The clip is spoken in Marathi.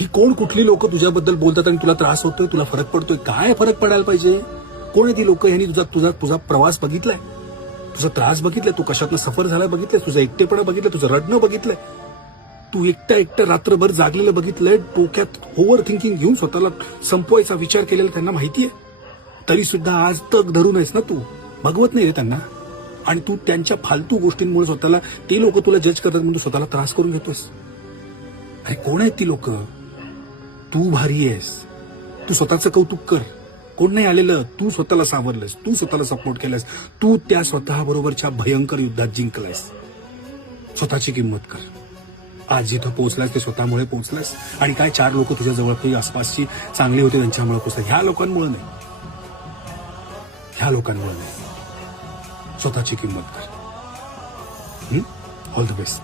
ही कोण कुठली लोक तुझ्याबद्दल बोलतात आणि तुला त्रास होतोय, तुला फरक पडतोय? काय फरक पडायला पाहिजे? कोण आहे ती लोक? यांनी तुझा तुझा तुझा प्रवास बघितलाय, तुझा त्रास बघितलाय, तू कशातनं सफर झालाय बघितलंय, तुझं एकटेपणा बघितलंय, तुझं रडणं बघितलंय, तू एकटं रात्रभर जागलेलं बघितलंय, डोक्यात ओव्हर थिंकिंग घेऊन स्वतःला संपवायचा विचार केलेला त्यांना माहितीये. तरी सुद्धा आज तग धरून आहेस ना तू. भगवत नाही रे त्यांना. आणि तू त्यांच्या फालतू गोष्टींमुळे स्वतःला, ते लोक तुला जज करतात म्हणून तू स्वतःला त्रास करून घेतोस. अरे कोण आहेत ती लोक? तू भारी आहेस, तू स्वतःचं कौतुक कर. कोण नाही आलेलं, तू स्वतःला सावरलंस, तू स्वतःला सपोर्ट केलंस, तू त्या स्वतः बरोबरच्या भयंकर युद्धात जिंकलायस. स्वतःची किंमत कर. आज जिथं पोहोचलायस ते स्वतःमुळे पोहोचलायस. आणि काय 4 लोक तुझ्या जवळ आसपासची चांगली होती त्यांच्यामुळे पोहोचले. ह्या लोकांमुळे नाही, ह्या लोकांमुळे नाही. स्वतःची किंमत कर. All the best.